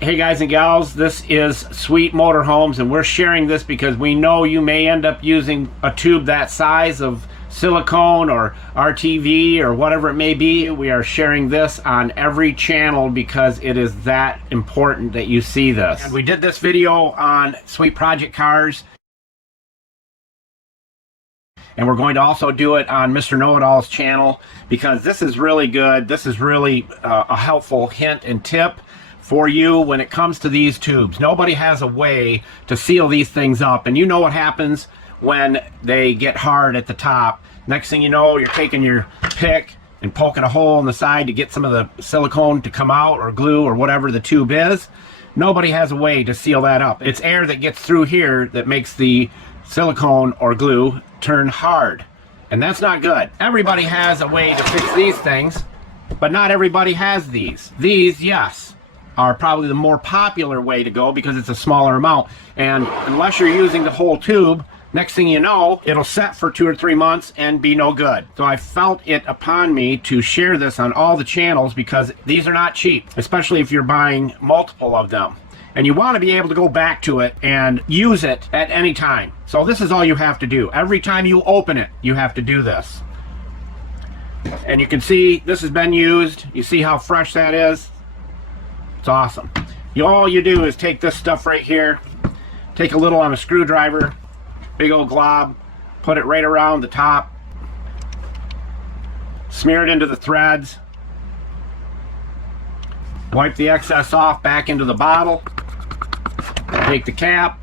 Hey guys and gals, this is Sweet Motorhomes, and we're sharing this because we know you may end up using a tube that size of silicone or RTV or whatever it may be. We are sharing this on every channel because it is that important that you see this. And we did this video on Sweet Project cars, and we're going to also do it on Mr. Know-It-All's channel because this is really good. This is really a helpful hint and tip for you when it comes to these tubes. Nobody has a way to seal these things up, and you know what happens when they get hard at the top. Next thing you know, you're taking your pick and poking a hole in the side to get some of the silicone to come out, or glue, or whatever the tube is. Nobody has a way to seal that up. It's air that gets through here that makes the silicone or glue turn hard, and that's not good. Everybody has a way to fix these things, but not everybody has these. These, yes, are probably the more popular way to go because it's a smaller amount, and unless you're using the whole tube, next thing you know, it'll set for 2 or 3 months and be no good. So I felt it upon me to share this on all the channels because these are not cheap, especially if you're buying multiple of them. And you want to be able to go back to it and use it at any time. So this is all you have to do. Every time you open it, you have to do this. And you can see this has been used. You see how fresh that is? It's awesome. All you do is take this stuff right here, take a little on a screwdriver, big old glob, put it right around the top, smear it into the threads, wipe the excess off back into the bottle, take the cap,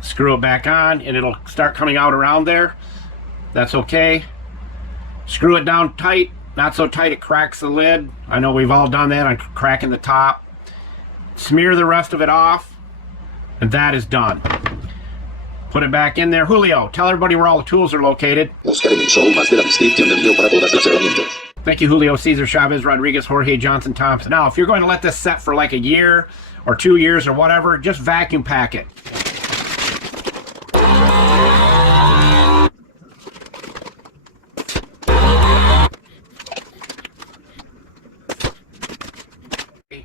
screw it back on, and it'll start coming out around there. That's okay. Screw it down tight, not so tight it cracks the lid. I know we've all done that on cracking the top. Smear the rest of it off, and that is done. Put it back in there. Julio, tell everybody where all the tools are located. Thank you, Julio, Cesar, Chavez, Rodriguez, Jorge, Johnson, Thompson. Now, if you're going to let this set for like a year or 2 years or whatever, just vacuum pack it.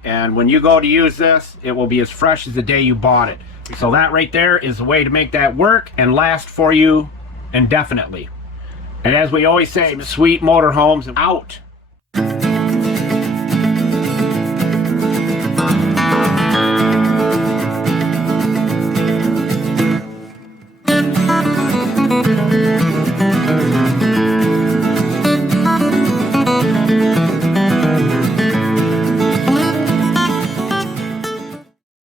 And when you go to use this, it will be as fresh as the day you bought it. So that right there is the way to make that work and last for you indefinitely. And as we always say, Sweet Motorhomes out.